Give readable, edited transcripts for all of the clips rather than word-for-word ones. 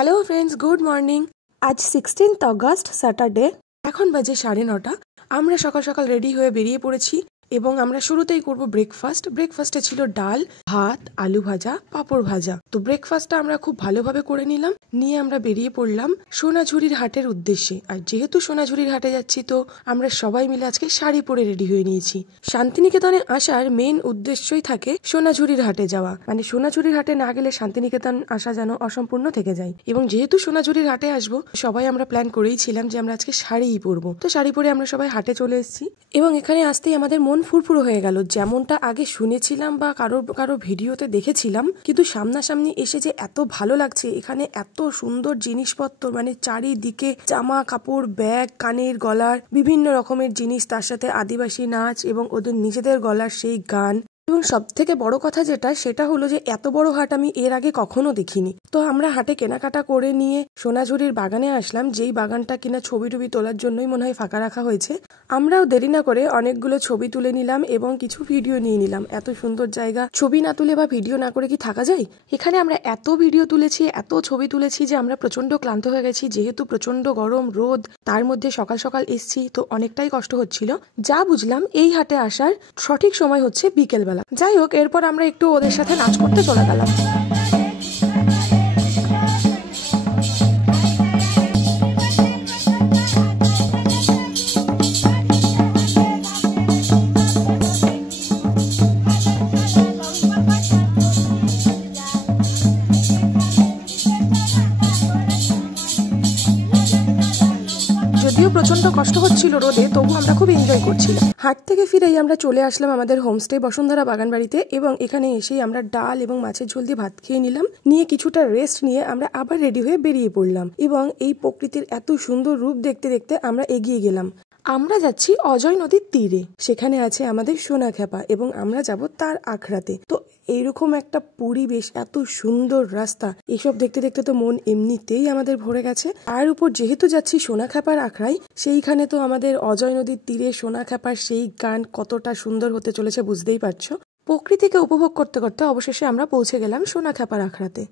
Hello friends, good morning. আজ 16 August, Saturday. এখন বাজে 9:30। আমরা সকাল সকাল রেডি হয়ে বেরিয়ে পড়েছি এবং আমরা শুরুতেই করব ব্রেকফাস্ট। ব্রেকফাস্টে ছিল ডাল, ভাত, আলু ভাজা, পাঁপড় ভাজা। তো ব্রেকফাস্টটা আমরা খুব ভালোভাবে করে নিলাম, নিয়ে আমরা বেরিয়ে পড়লাম সোনাঝুরির হাটের উদ্দেশ্যে। আর যেহেতু সোনাঝুরির হাটে যাচ্ছি, তো আমরা সবাই মিলে আজকে শাড়ি পরে রেডি হয়ে নিয়েছি। শান্তিনিকেতনে আসার মেন উদ্দেশ্যই থাকে সোনাঝুরির হাটে যাওয়া, মানে সোনাঝুরির হাটে না গেলে শান্তিনিকেতন আসা যেন অসম্পূর্ণ থেকে যায়। এবং যেহেতু সোনাঝুরির হাটে আসবো, সবাই আমরা প্ল্যান করেইছিলাম যে আমরা আজকে শাড়িই পরবো। তো শাড়ি পরে আমরা সবাই হাটে চলে এসেছি এবং এখানে আসতেই আমাদের মন ফুরফুরো হয়ে গেল। যেমনটা আগে শুনেছিলাম বা কারো ভিডিওতে দেখেছিলাম, কিন্তু সামনাসামনি এসে যে এত ভালো লাগছে। এখানে এত সুন্দর জিনিসপত্র, মানে চারিদিকে জামা কাপড়, ব্যাগ, কানের গলার বিভিন্ন রকমের জিনিস, তার সাথে আদিবাসী নাচ এবং ওদের নিজেদের গলার সেই গান। এবং সব থেকে বড় কথা সেটা হলো যে এত বড় হাট আমি এর আগে কখনো দেখিনি। তো আমরা হাটে কেনাকাটা করে নিয়ে সোনাঝুরির বাগানে আসলাম, যেই বাগানটা কিনা ছবি টবি তোলার জন্যই মনে হয় ফাঁকা রাখা হয়েছে। আমরাও দেরি না করে অনেকগুলো ছবি তুলে নিলাম এবং কিছু ভিডিও নিয়ে নিলাম। এত সুন্দর জায়গা, ছবি না তুলে বা ভিডিও না করে কি থাকা যায়? এখানে আমরা এত ভিডিও তুলেছি, এত ছবি তুলেছি যে আমরা প্রচন্ড ক্লান্ত হয়ে গেছি। যেহেতু প্রচন্ড গরম, রোদ, তার মধ্যে সকাল সকাল এসছি, তো অনেকটাই কষ্ট হচ্ছিল। যা বুঝলাম, এই হাটে আসার সঠিক সময় হচ্ছে বিকেলবেলা। যাই হোক, এরপর আমরা একটু ওদের সাথে নাচ করতে চলে গেলাম। যদিও প্রচন্ড কষ্ট হচ্ছিল রোদে, তবু আমরা খুব এনজয় করছিলাম। হাট থেকে ফিরেই আমরা চলে আসলাম আমাদের হোমস্টে বসুন্ধরা বাগান বাড়িতে এবং এখানে এসেই আমরা ডাল এবং মাছের ঝোল দিয়ে ভাত খেয়ে নিলাম। নিয়ে কিছুটা রেস্ট নিয়ে আমরা আবার রেডি হয়ে বেরিয়ে পড়লাম এবং এই প্রকৃতির এত সুন্দর রূপ দেখতে দেখতে আমরা এগিয়ে গেলাম। আমরা যাচ্ছি অজয় নদীর তীরে, সেখানে আছে আমাদের সোনাখ্যাপা এবং আমরা যাব তার আখড়াতে। তো এইরকম একটা পরিবেশ, এত সুন্দর রাস্তা, এসব দেখতে দেখতে তো মন এমনিতেই আমাদের ভরে গেছে। আর উপর যেহেতু যাচ্ছি সোনাখ্যাপার আখড়ায়, সেইখানে তো আমাদের অজয় নদীর তীরে সোনাখ্যাপার সেই গান কতটা সুন্দর হতে চলেছে বুঝতেই পারছো। প্রকৃতিকে উপভোগ করতে করতে অবশেষে আমরা পৌঁছে গেলাম সোনাখ্যাপার আখড়াতে।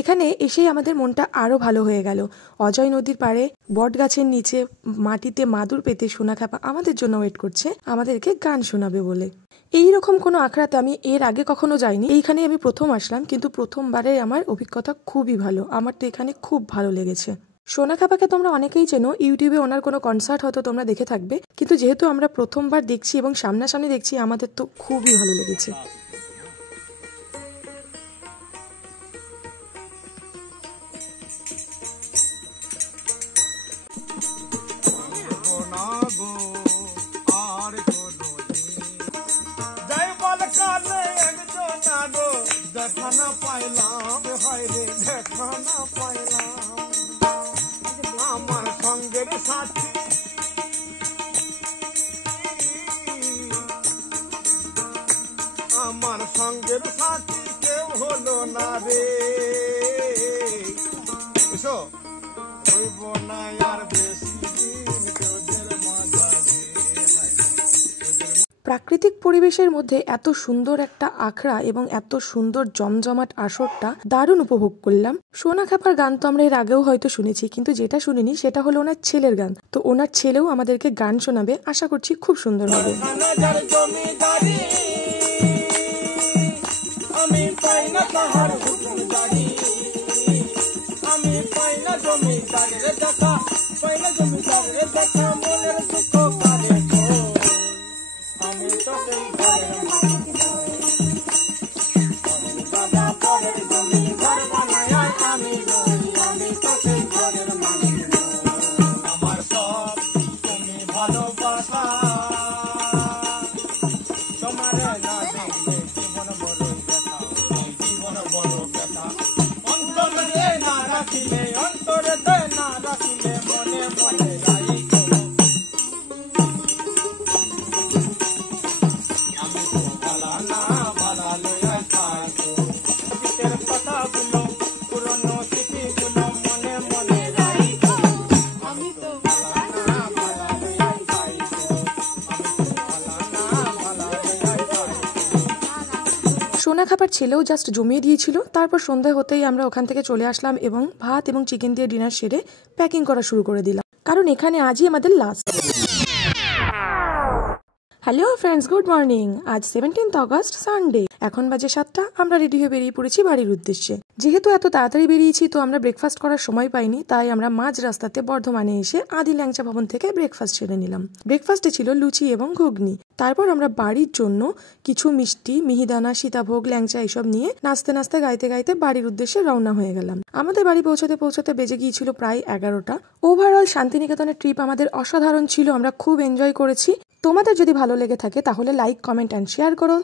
এখানে এসেই আমাদের মনটা আরো ভালো হয়ে গেল। অজয় নদীর পাড়ে বট গাছের নিচে মাটিতে মাদুর পেতে সোনাখ্যাপা আমাদের জন্য ওয়েট করছে, আমাদেরকে গান শোনাবে বলে। এইরকম কোনো আখড়াতে আমি এর আগে কখনো যাইনি। এইখানে আমি প্রথম আসলাম, কিন্তু প্রথমবারে আমার অভিজ্ঞতা খুবই ভালো। আমার তো এখানে খুব ভালো লেগেছে। সোনাখ্যাপাকে তোমরা অনেকেই চেনো, ইউটিউবে ওনার কোনো কনসার্ট হয়তো তোমরা দেখে থাকবে, কিন্তু যেহেতু আমরা প্রথমবার দেখছি এবং সামনাসামনি দেখছি, আমাদের তো খুবই ভালো লেগেছে। দেখানা পাইলাম, হায়রে দেখানা পাইলাম, আমার সঙ্গের সাথী, আমার সঙ্গের সাথী কেউ হলো না রে। এসো হইব না আর বেশি দিন তোদের মাঝারে। প্রাকৃতিক পরিবেশের মধ্যে এত সুন্দর একটা আখড়া এবং এত সুন্দর জমজমাট আসরটা দারুণ উপভোগ করলাম। সোনাখ্যাপার গান তো আমরা এর আগেও হয়তো শুনেছি, কিন্তু যেটা শুনিনি সেটা হলো ওনার ছেলের গান। তো ওনার ছেলেও আমাদেরকে গান শোনাবে, আশা করছি খুব সুন্দর হবে। সোনা খাবার ছেলেও জাস্ট জমিয়ে দিয়েছিল। তারপর সন্ধ্যা হতেই আমরা ওখান থেকে চলে আসলাম এবং ভাত এবং চিকেন দিয়ে ডিনার সেরে প্যাকিং করা শুরু করে দিলাম, কারণ এখানে আজই আমাদের last. Hello friends, good morning. আজ 17 অগস্ট, সানডে। এখন বাজে 7টা। আমরা রেডি হয়ে বেরিয়ে পড়েছি বাড়ির উদ্দেশ্যে। যেহেতু এত তাড়াতাড়ি বেরিয়েছি তো আমরা ব্রেকফাস্ট করার সময় পাইনি, তাই আমরা মাঝ রাস্তাতে বর্ধমানে এসে আদি ল্যাংচা ভবন থেকে ব্রেকফাস্ট সেরে নিলাম। ব্রেকফাস্টে ছিল লুচি এবং ঘুগনি। তারপর আমরা বাড়ির জন্য কিছু মিষ্টি, মিহিদানা, সীতাভোগ, ল্যাংচা এসব নিয়ে নাচতে নাচতে গাইতে গাইতে বাড়ির উদ্দেশ্যে রওনা হয়ে গেলাম। আমাদের বাড়ি পৌঁছতে পৌঁছতে বেজে গিয়েছিল প্রায় 11টা। ওভারঅল শান্তিনিকেতনের ট্রিপ আমাদের অসাধারণ ছিল, আমরা খুব এনজয় করেছি। তোমাদের যদি ভালো লেগে থাকে তাহলে লাইক, কমেন্ট অ্যান্ড শেয়ার করো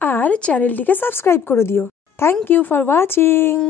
আর চ্যানেলটিকে সাবস্ক্রাইব করে দিও। Thank you for watching.